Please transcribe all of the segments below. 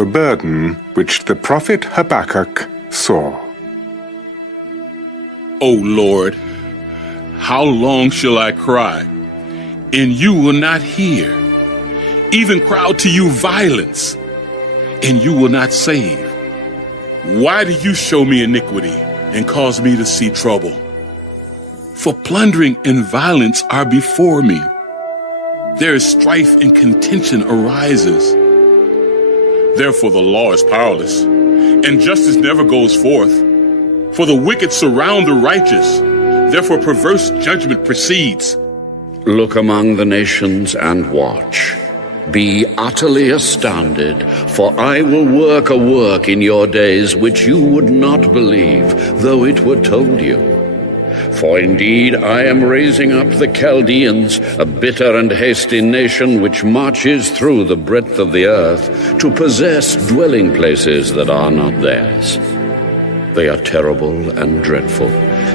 the burden which the prophet Habakkuk saw. O Lord, how long shall I cry, and you will not hear? Even cry out to you violence, and you will not save. Why do you show me iniquity and cause me to see trouble? For plundering and violence are before me. There is strife and contention arises. Therefore the law is powerless, and justice never goes forth. For the wicked surround the righteous, therefore perverse judgment proceeds. Look among the nations and watch. Be utterly astounded, for I will work a work in your days which you would not believe, though it were told you. For indeed I am raising up the Chaldeans, a bitter and hasty nation which marches through the breadth of the earth, to possess dwelling places that are not theirs. They are terrible and dreadful.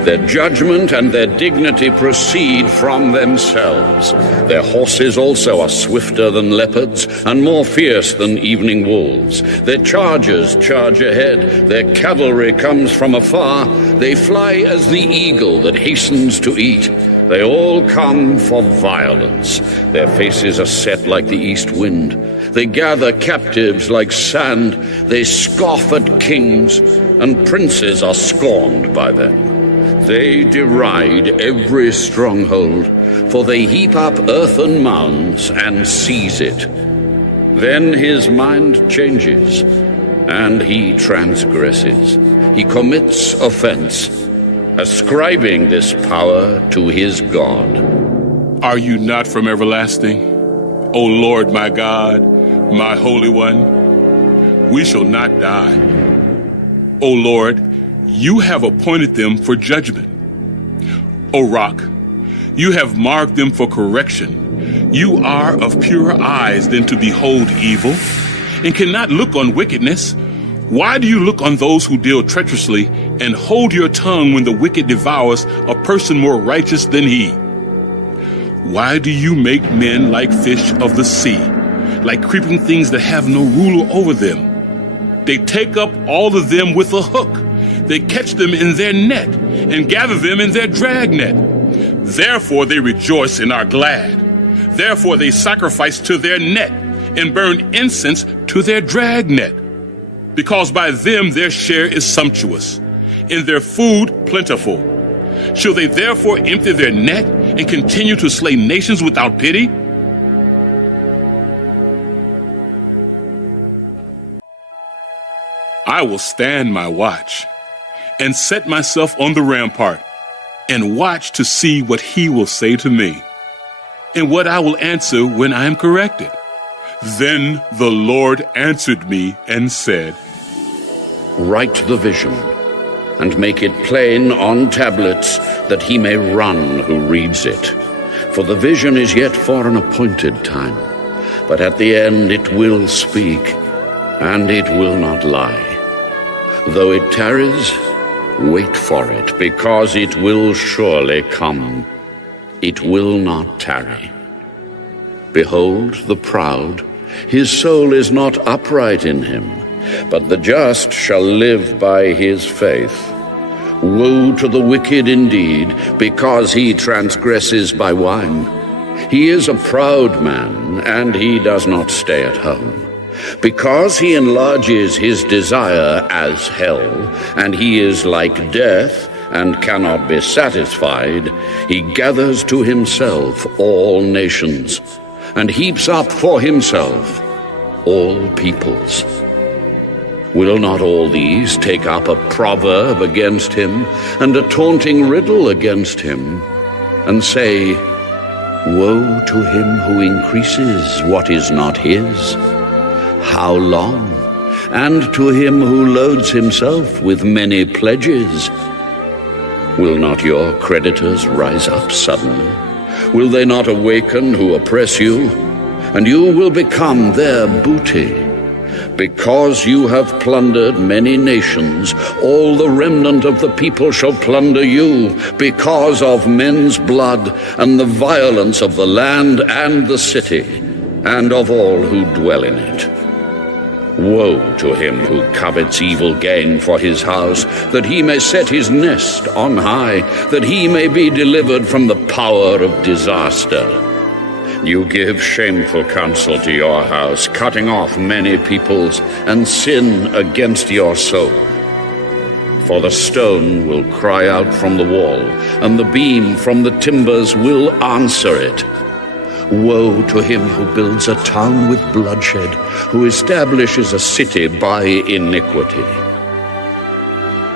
Their judgment and their dignity proceed from themselves. Their horses also are swifter than leopards, and more fierce than evening wolves. Their chargers charge ahead. Their cavalry comes from afar. They fly as the eagle that hastens to eat. They all come for violence. Their faces are set like the east wind. They gather captives like sand. They scoff at kings, and princes are scorned by them. They deride every stronghold, for they heap up earthen mounds and seize it. Then his mind changes, and he transgresses. He commits offense, ascribing this power to his God. Are you not from everlasting, O Lord my God, my Holy One? We shall not die. O Lord, you have appointed them for judgment. O Rock, you have marked them for correction. You are of purer eyes than to behold evil, and cannot look on wickedness. Why do you look on those who deal treacherously, and hold your tongue when the wicked devours a person more righteous than he? Why do you make men like fish of the sea, like creeping things that have no ruler over them? They take up all of them with a hook. They catch them in their net and gather them in their dragnet. Therefore they rejoice and are glad. Therefore they sacrifice to their net and burn incense to their dragnet. Because by them their share is sumptuous, and their food plentiful. Shall they therefore empty their net and continue to slay nations without pity? I will stand my watch and set myself on the rampart and watch to see what he will say to me and what I will answer when I am corrected. Then the Lord answered me and said, Write the vision and make it plain on tablets, that he may run who reads it. For the vision is yet for an appointed time, but at the end it will speak, and it will not lie. Though it tarries, wait for it, because it will surely come. It will not tarry. Behold the proud, his soul is not upright in him, but the just shall live by his faith. Woe to the wicked indeed, because he transgresses by wine. He is a proud man, and he does not stay at home. Because he enlarges his desire as hell, and he is like death, and cannot be satisfied, he gathers to himself all nations, and heaps up for himself all peoples. Will not all these take up a proverb against him, and a taunting riddle against him, and say, Woe to him who increases what is not his? How long? And to him who loads himself with many pledges? Will not your creditors rise up suddenly? Will they not awaken who oppress you? And you will become their booty. Because you have plundered many nations, all the remnant of the people shall plunder you, because of men's blood and the violence of the land and the city, and of all who dwell in it. Woe to him who covets evil gain for his house, that he may set his nest on high, that he may be delivered from the power of disaster. You give shameful counsel to your house, cutting off many peoples, and sin against your soul. For the stone will cry out from the wall, and the beam from the timbers will answer it. Woe to him who builds a town with bloodshed, who establishes a city by iniquity.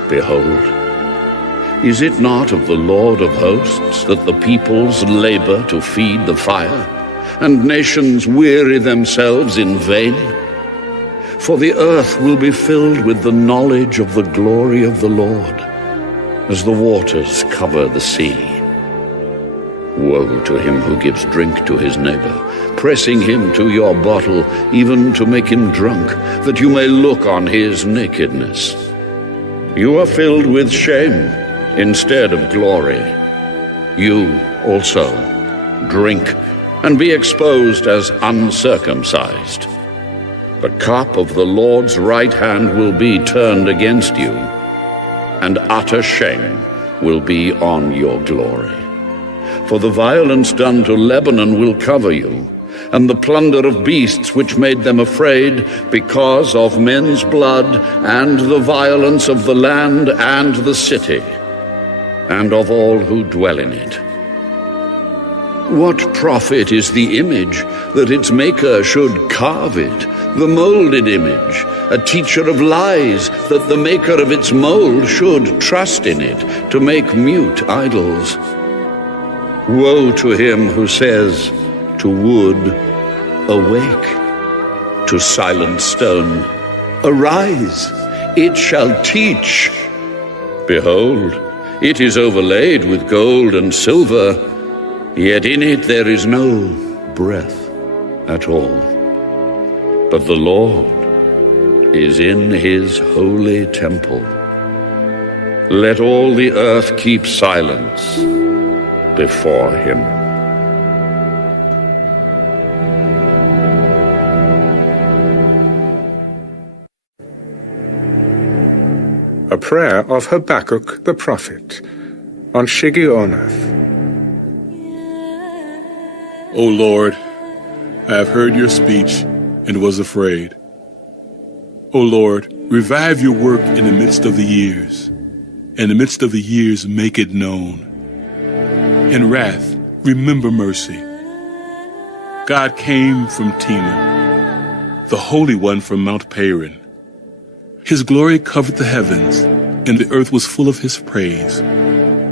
Behold, is it not of the Lord of hosts that the peoples labor to feed the fire, and nations weary themselves in vain? For the earth will be filled with the knowledge of the glory of the Lord, as the waters cover the sea. Woe to him who gives drink to his neighbor, pressing him to your bottle, even to make him drunk, that you may look on his nakedness. You are filled with shame instead of glory. You also drink and be exposed as uncircumcised. The cup of the Lord's right hand will be turned against you, and utter shame will be on your glory. For the violence done to Lebanon will cover you, and the plunder of beasts which made them afraid, because of men's blood, and the violence of the land and the city, and of all who dwell in it. What profit is the image that its maker should carve it, the molded image, a teacher of lies, that the maker of its mold should trust in it to make mute idols? Woe to him who says to wood, awake, to silent stone, arise, it shall teach. Behold, it is overlaid with gold and silver, yet in it there is no breath at all. But the Lord is in his holy temple. Let all the earth keep silence before him. A prayer of Habakkuk the prophet on Shigionoth. O Lord, I have heard your speech and was afraid. O Lord, revive your work in the midst of the years. In the midst of the years, make it known. In wrath, remember mercy. God came from Tema, the Holy One from Mount Paran. His glory covered the heavens, and the earth was full of his praise.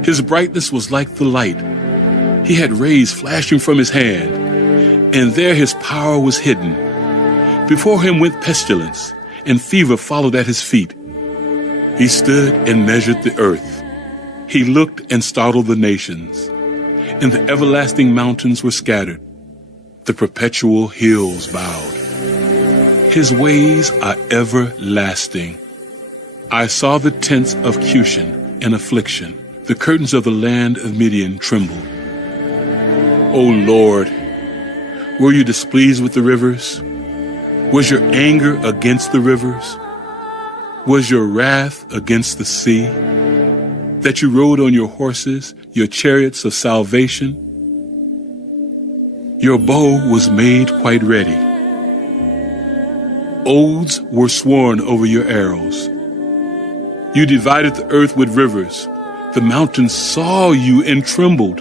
His brightness was like the light. He had rays flashing from his hand, and there his power was hidden. Before him went pestilence, and fever followed at his feet. He stood and measured the earth. He looked and startled the nations, and the everlasting mountains were scattered. The perpetual hills bowed. His ways are everlasting. I saw the tents of Cushan in affliction. The curtains of the land of Midian trembled. O Lord, were you displeased with the rivers? Was your anger against the rivers? Was your wrath against the sea? That you rode on your horses, your chariots of salvation? Your bow was made quite ready. Oaths were sworn over your arrows. You divided the earth with rivers. The mountains saw you and trembled.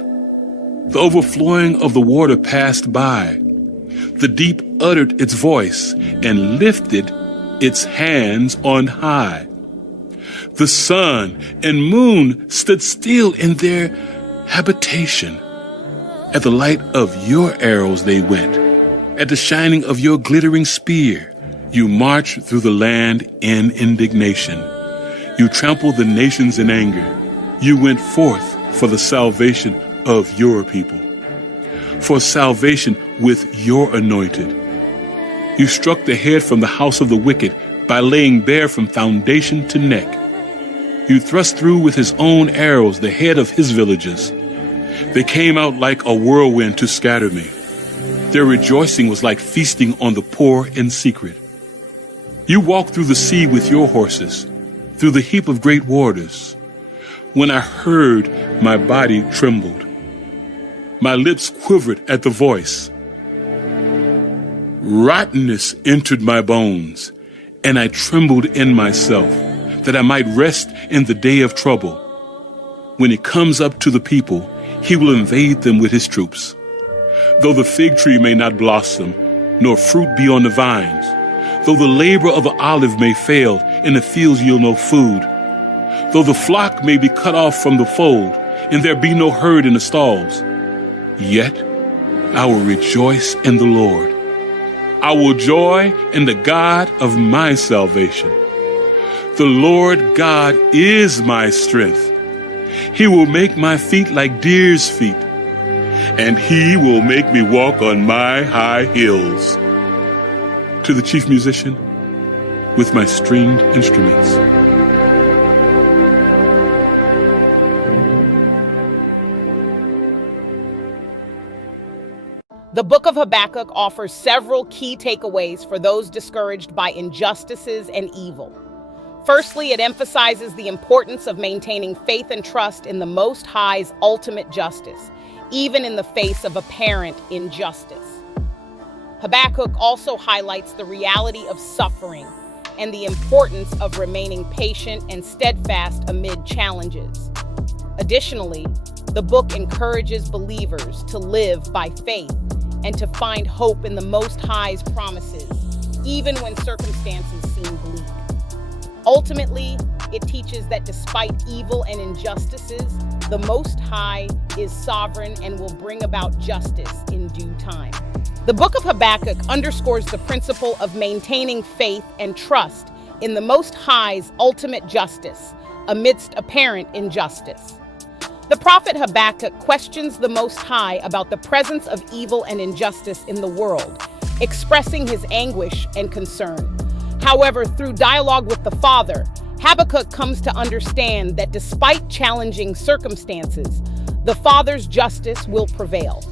The overflowing of the water passed by. The deep uttered its voice and lifted its hands on high. The sun and moon stood still in their habitation. At the light of your arrows they went. At the shining of your glittering spear, you marched through the land in indignation. You trampled the nations in anger. You went forth for the salvation of your people, for salvation with your anointed. You struck the head from the house of the wicked by laying bare from foundation to neck. You thrust through with his own arrows the head of his villages. They came out like a whirlwind to scatter me. Their rejoicing was like feasting on the poor in secret. You walk through the sea with your horses, through the heap of great waters. When I heard, my body trembled. My lips quivered at the voice. Rottenness entered my bones, and I trembled in myself, that I might rest in the day of trouble. When he comes up to the people, he will invade them with his troops. Though the fig tree may not blossom, nor fruit be on the vines, though the labor of the olive may fail, and the fields yield no food, though the flock may be cut off from the fold, and there be no herd in the stalls, yet I will rejoice in the Lord. I will joy in the God of my salvation. The Lord God is my strength. He will make my feet like deer's feet, and he will make me walk on my high hills. To the chief musician, with my stringed instruments. The book of Habakkuk offers several key takeaways for those discouraged by injustices and evil. Firstly, it emphasizes the importance of maintaining faith and trust in the Most High's ultimate justice, even in the face of apparent injustice. Habakkuk also highlights the reality of suffering and the importance of remaining patient and steadfast amid challenges. Additionally, the book encourages believers to live by faith and to find hope in the Most High's promises, even when circumstances seem bleak. Ultimately, it teaches that despite evil and injustices, the Most High is sovereign and will bring about justice in due time. The book of Habakkuk underscores the principle of maintaining faith and trust in the Most High's ultimate justice amidst apparent injustice. The prophet Habakkuk questions the Most High about the presence of evil and injustice in the world, expressing his anguish and concern. However, through dialogue with the Father, Habakkuk comes to understand that despite challenging circumstances, the Father's justice will prevail.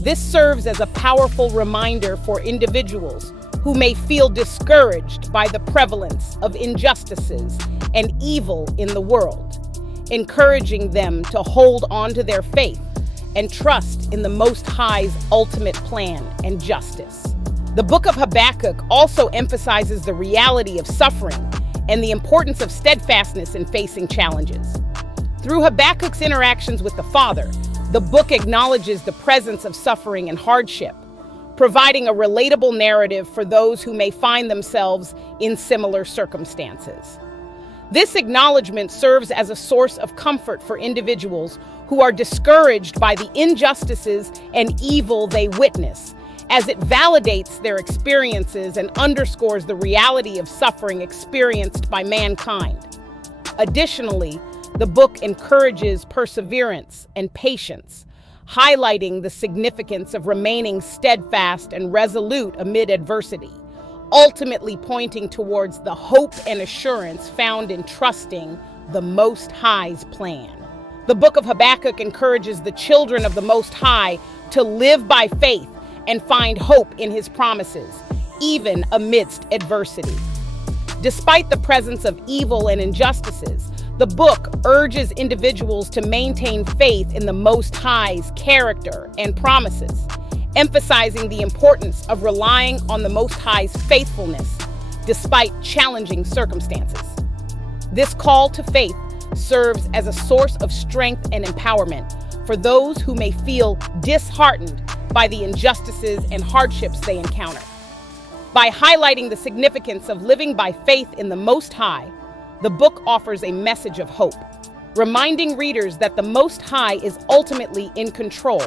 This serves as a powerful reminder for individuals who may feel discouraged by the prevalence of injustices and evil in the world, encouraging them to hold on to their faith and trust in the Most High's ultimate plan and justice. The book of Habakkuk also emphasizes the reality of suffering and the importance of steadfastness in facing challenges. Through Habakkuk's interactions with the Father, the book acknowledges the presence of suffering and hardship, providing a relatable narrative for those who may find themselves in similar circumstances. This acknowledgement serves as a source of comfort for individuals who are discouraged by the injustices and evil they witness, as it validates their experiences and underscores the reality of suffering experienced by mankind. Additionally, the book encourages perseverance and patience, highlighting the significance of remaining steadfast and resolute amid adversity, ultimately pointing towards the hope and assurance found in trusting the Most High's plan. The book of Habakkuk encourages the children of the Most High to live by faith and find hope in his promises, even amidst adversity. Despite the presence of evil and injustices, the book urges individuals to maintain faith in the Most High's character and promises, emphasizing the importance of relying on the Most High's faithfulness despite challenging circumstances. This call to faith serves as a source of strength and empowerment for those who may feel disheartened by the injustices and hardships they encounter. By highlighting the significance of living by faith in the Most High, the book offers a message of hope, reminding readers that the Most High is ultimately in control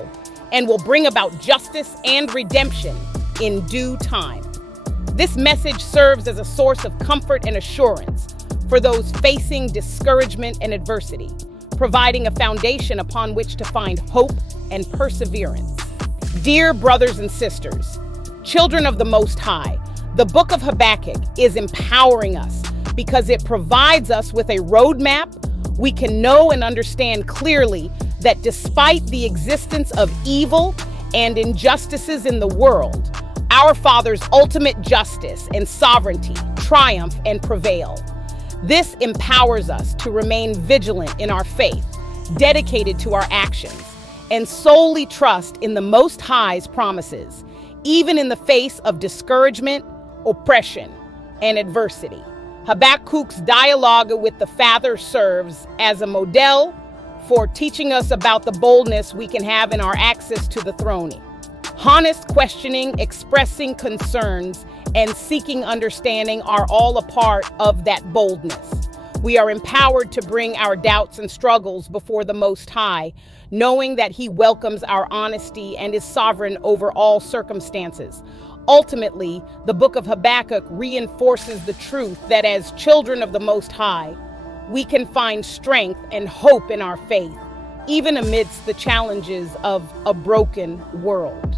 and will bring about justice and redemption in due time. This message serves as a source of comfort and assurance for those facing discouragement and adversity, providing a foundation upon which to find hope and perseverance. Dear brothers and sisters, children of the Most High, the book of Habakkuk is empowering us because it provides us with a roadmap. We can know and understand clearly that despite the existence of evil and injustices in the world, our Father's ultimate justice and sovereignty triumph and prevail. This empowers us to remain vigilant in our faith, dedicated to our actions, and solely trust in the Most High's promises, even in the face of discouragement, oppression, and adversity. Habakkuk's dialogue with the Father serves as a model for teaching us about the boldness we can have in our access to the throne. Honest questioning, expressing concerns, and seeking understanding are all a part of that boldness. We are empowered to bring our doubts and struggles before the Most High, knowing that He welcomes our honesty and is sovereign over all circumstances. Ultimately, the book of Habakkuk reinforces the truth that as children of the Most High, we can find strength and hope in our faith, even amidst the challenges of a broken world.